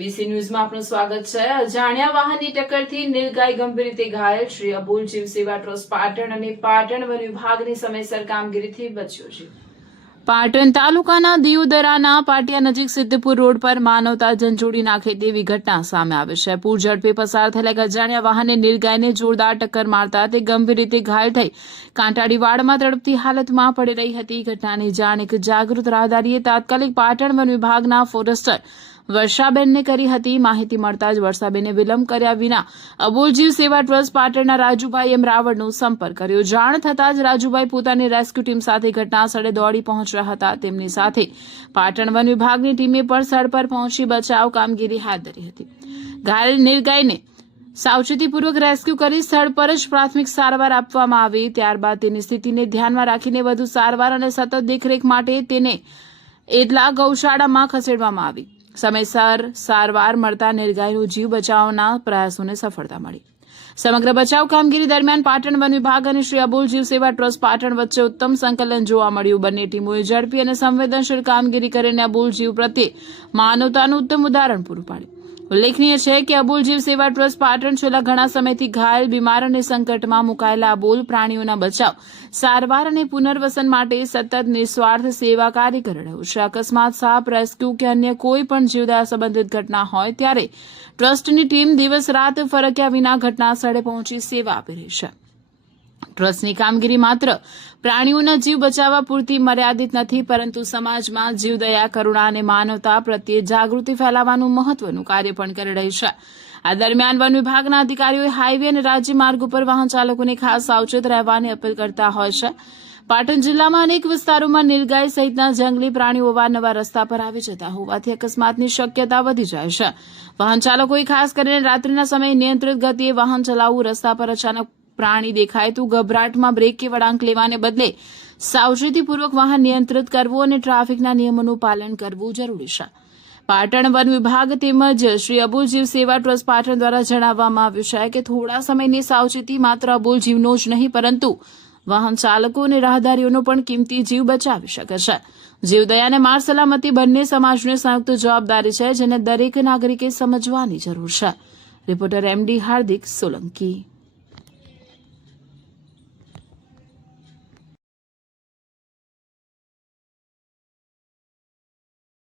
ABC ન્યૂઝમાં આપનું સ્વાગત છે। અજાણ્યા વાહનની ટક્કરથી નીલગાય ગંભીર રીતે ઘાયલ। શ્રી અબુલ જીવ સેવા ટ્રસ્ટ પાટણ અને પાટણ વન વિભાગની સમયસર કામગીરીથી બચ્યો છે। પાટણ તાલુકાના દિયોદરાના પાટિયા નજીક સિદ્ધપુર રોડ પર માનવતા ઝંઝોડી નાખે તેવી ઘટના સામે આવી છે। પૂર ઝડપે પસાર થયેલા એક અજાણ્યા વાહને નીલગાયને જોરદાર ટક્કર મારતા તે ગંભીર રીતે ઘાયલ થઈ કાંટાળી વાડમાં તડપતી હાલતમાં પડી રહી હતી। ઘટનાની જાણ એક જાગૃત રાહદારીએ તાત્કાલિક પાટણ વન વિભાગના ફોરેસ્ટર વર્ષાબેનને કરી હતી। માહિતી મળતા જ વર્ષાબેને વિલંબ કર્યા વિના અબુલ જીવ સેવા ટ્રસ્ટ પાટણના રાજુભાઈ એમ રાવળનો સંપર્ક કર્યો। જાણ થતાં જ રાજુભાઈ પોતાની રેસ્ક્યુ ટીમ સાથે ઘટના સ્થળે દોડી પહોંચ્યા હતા। તેમની સાથે પાટણ વન વિભાગની ટીમે પણ સ્થળ પર પહોંચી બચાવ કામગીરી હાથ ધરી હતી। ઘાયલ નીલગાયને સાવચેતીપૂર્વક રેસ્ક્યુ કરી સ્થળ પર જ પ્રાથમિક સારવાર આપવામાં આવી। ત્યારબાદ તેની સ્થિતિને ધ્યાનમાં રાખીને વધુ સારવાર અને સતત દેખરેખ માટે તેને એદલા ગૌશાળામાં ખસેડવામાં આવી। સમયસર સારવાર મળતા નીલગાયનો જીવ બચાવવાના પ્રયાસોને સફળતા મળી। સમગ્ર બચાવ કામગીરી દરમિયાન પાટણ વન વિભાગ અને શ્રી અબુલ જીવ સેવા ટ્રસ્ટ પાટણ વચ્ચે ઉત્તમ સંકલન જોવા મળ્યું। બંને ટીમોએ ઝડપી અને સંવેદનશીલ કામગીરી કરીને અબુલ જીવ પ્રત્યે માનવતાનું ઉત્તમ ઉદાહરણ પૂરું પાડ્યું। ઉલ્લેખનીય છે કે અબુલ જીવ સેવા ટ્રસ્ટ પાટણ છેલ્લા ઘણા સમયથી ઘાયલ, બીમાર અને સંકટમાં મુકાયેલા અબોલ પ્રાણીઓના બચાવ, સારવાર અને પુનર્વસન માટે સતત નિસ્વાર્થ સેવા કાર્ય કરી રહ્યું છે। અકસ્માત, સાપ રેસ્ક્યુ કે અન્ય કોઈ પણ જીવદયા સંબંધિત ઘટના હોય ત્યારે ટ્રસ્ટની ટીમ દિવસ રાત ફરક્યા વિના ઘટના સ્થળે પહોંચી સેવા આપી રહી છે। ટ્રસ્ટની કામગીરી માત્ર પ્રાણીઓના જીવ બચાવવા પૂરતી મર્યાદિત નથી, પરંતુ સમાજમાં જીવદયા, કરુણા અને માનવતા પ્રત્યે જાગૃતિ ફેલાવવાનું મહત્વનું કાર્ય પણ કરી રહી છે। આ દરમિયાન વન વિભાગના અધિકારીઓએ હાઈવે અને રાજ્ય માર્ગ ઉપર વાહન ચાલકોને ખાસ સાવચેત રહેવાની અપીલ કરતા હોય છે। પાટણ જિલ્લામાં અનેક વિસ્તારોમાં નીલગાય સહિતના જંગલી પ્રાણીઓ અવારનવાર રસ્તા પર આવી જતા હોવાથી અકસ્માતની શક્યતા વધી જાય છે। વાહન ચાલકોએ ખાસ કરીને રાત્રિના સમયે નિયંત્રિત ગતિએ વાહન ચલાવવું, રસ્તા પર અચાનક પ્રાણી દેખાય તો ગભરાટમાં બ્રેક કે વળાંક લેવાને બદલે સાવચેતીપૂર્વક વાહન નિયંત્રિત કરવું અને ટ્રાફિકના નિયમોનું પાલન કરવું જરૂરી છે। પાટણ વન વિભાગ તેમજ શ્રી અબુલ જીવ સેવા ટ્રસ્ટ પાટણ દ્વારા જણાવવામાં આવ્યું છે કે થોડા સમયની સાવચેતી માત્ર અબુલ જીવનો જ નહીં, પરંતુ વાહન ચાલકો અને રાહદારીઓનો પણ કિંમતી જીવ બચાવી શકે છે। જીવદયા અને માર્ગ સલામતી બંને સમાજની સંયુક્ત જવાબદારી છે, જેને દરેક નાગરિકે સમજવાની જરૂર છે। રિપોર્ટર MD હાર્દિક સોલંકી।